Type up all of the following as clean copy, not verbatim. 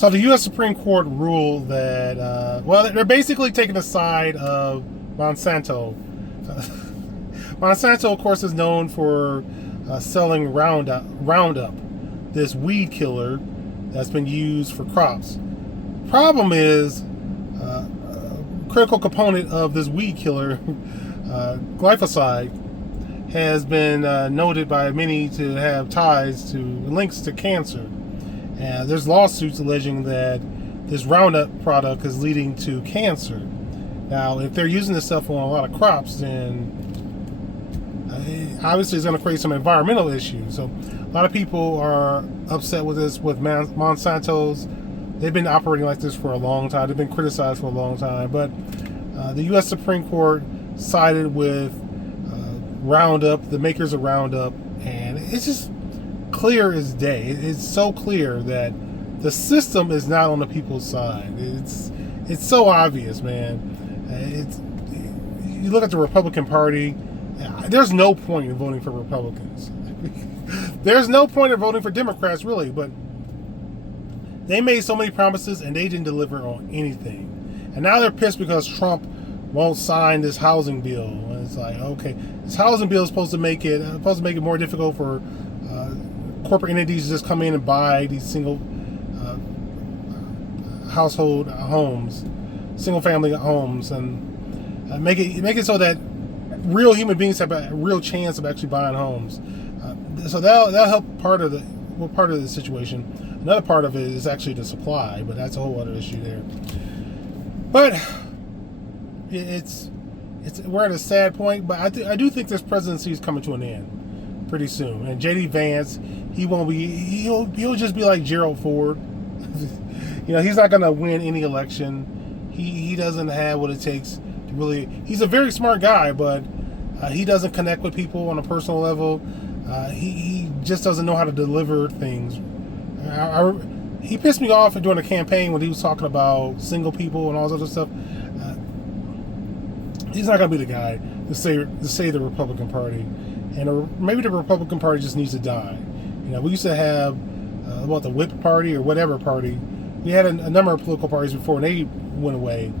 So the U.S. Supreme Court ruled that, they're basically taking the side of Monsanto. Monsanto, of course, is known for selling Roundup, this weed killer that's been used for crops. Problem is, a critical component of this weed killer, glyphosate, has been noted by many to have ties to links to cancer. And there's lawsuits alleging that this Roundup product is leading to cancer. Now, if they're using this stuff on a lot of crops, then obviously it's going to create some environmental issues. So a lot of people are upset with this, with Monsanto's. They've been operating like this for a long time. They've been criticized for a long time. But the U.S. Supreme Court sided with Roundup, the makers of Roundup, and it's just clear as day. It's so clear that the system is not on the people's side. It's so obvious, man. You look at the Republican Party. There's no point in voting for Republicans. There's no point in voting for Democrats, really. But they made so many promises and they didn't deliver on anything. And now they're pissed because Trump won't sign this housing bill. And it's like, okay, this housing bill is supposed to make it more difficult for corporate entities to just come in and buy these single household homes, single family homes, and make it so that real human beings have a real chance of actually buying homes. So that'll help part of the situation. Another part of it is actually the supply, but that's a whole other issue there. But we're at a sad point. But I do think this presidency is coming to an end pretty soon. And J.D. Vance, he'll just be like Gerald Ford. He's not going to win any election. He doesn't have what it takes to really. He's a very smart guy, but he doesn't connect with people on a personal level. He just doesn't know how to deliver things. He pissed me off during the campaign when he was talking about single people and all this other stuff. He's not going to be the guy to save the Republican Party, and maybe the Republican Party just needs to die. We used to have the Whip Party or whatever party. We had a number of political parties before, and they went away.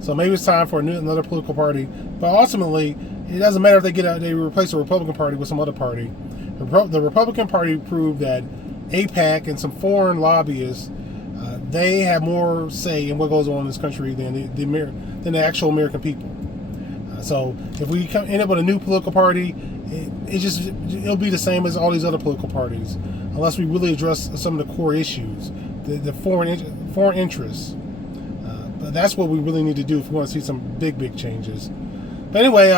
So maybe it's time for another political party. But ultimately, it doesn't matter if they replace the Republican Party with some other party. The Republican Party proved that AIPAC and some foreign lobbyists, they have more say in what goes on in this country than the actual American people. So if we end up with a new political party, it'll be the same as all these other political parties, unless we really address some of the core issues, the foreign interests. But that's what we really need to do if we want to see some big changes. But anyway,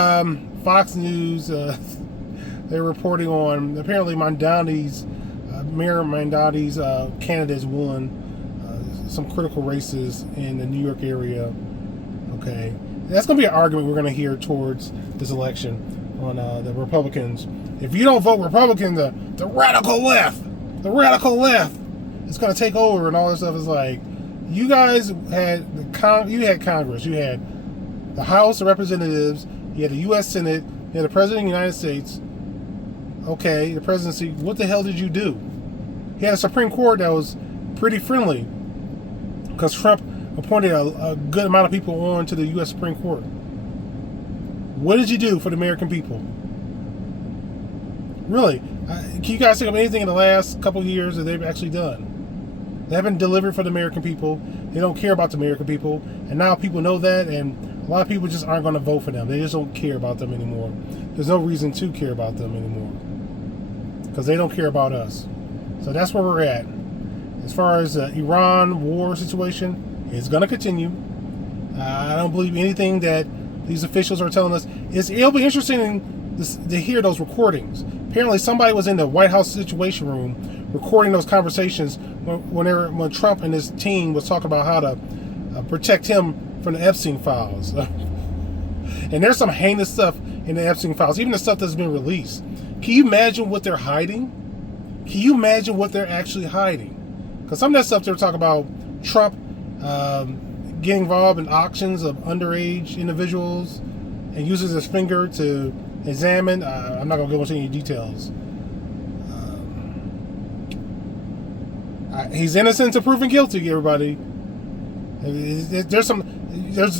Fox News, they're reporting on apparently Mayor Mandati's candidates won some critical races in the New York area. Okay, that's going to be an argument we're going to hear towards this election on the Republicans. If you don't vote Republican, the radical left is going to take over and all this stuff. Is like, you guys had Congress, you had the House of Representatives, you had the U.S. Senate, you had the President of the United States. Okay, the presidency, what the hell did you do? He had a Supreme Court that was pretty friendly because Trump appointed a good amount of people on to the U.S. Supreme Court. What did you do for the American people? Really? Can you guys think of anything in the last couple of years that they've actually done? They haven't delivered for the American people. They don't care about the American people. And now people know that, and a lot of people just aren't going to vote for them. They just don't care about them anymore. There's no reason to care about them anymore because they don't care about us. So that's where we're at. As far as the Iran war situation, it's going to continue. I don't believe anything that these officials are telling us. It'll be interesting to hear those recordings. Apparently somebody was in the White House Situation Room recording those conversations when Trump and his team was talking about how to protect him from the Epstein files. And there's some heinous stuff in the Epstein files, even the stuff that's been released. Can you imagine what they're hiding? Can you imagine what they're actually hiding? Because some of that stuff they're talking about Trump getting involved in auctions of underage individuals and uses his finger to examine. I'm not going to go into any details. He's innocent until proven guilty, everybody. There's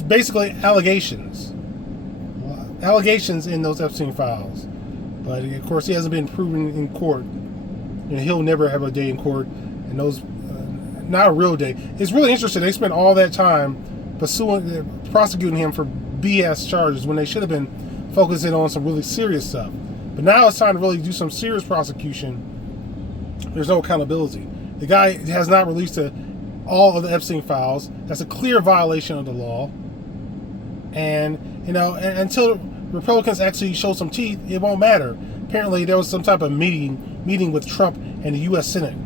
basically allegations in those Epstein files. But of course, he hasn't been proven in court. And he'll never have a day in court. And those, not a real day. It's really interesting. They spent all that time prosecuting him for BS charges when they should have been focusing on some really serious stuff. But now it's time to really do some serious prosecution. There's no accountability. The guy has not released all of the Epstein files. That's a clear violation of the law. And, until Republicans actually show some teeth, it won't matter. Apparently, there was some type of meeting with Trump and the U.S. Senate,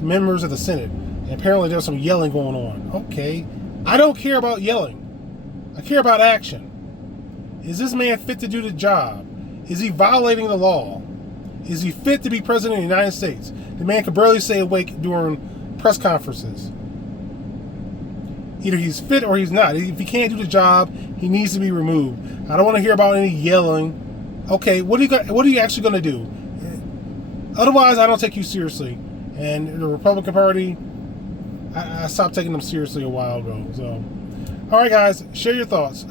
members of the Senate. And apparently, there was some yelling going on. Okay. I don't care about yelling. I care about action. Is this man fit to do the job? Is he violating the law? Is he fit to be president of the United States? The man could barely stay awake during press conferences. Either he's fit or he's not. If he can't do the job, he needs to be removed. I don't want to hear about any yelling. Okay, what are you actually going to do? Otherwise, I don't take you seriously. And the Republican Party, I stopped taking them seriously a while ago. So, all right, guys, share your thoughts.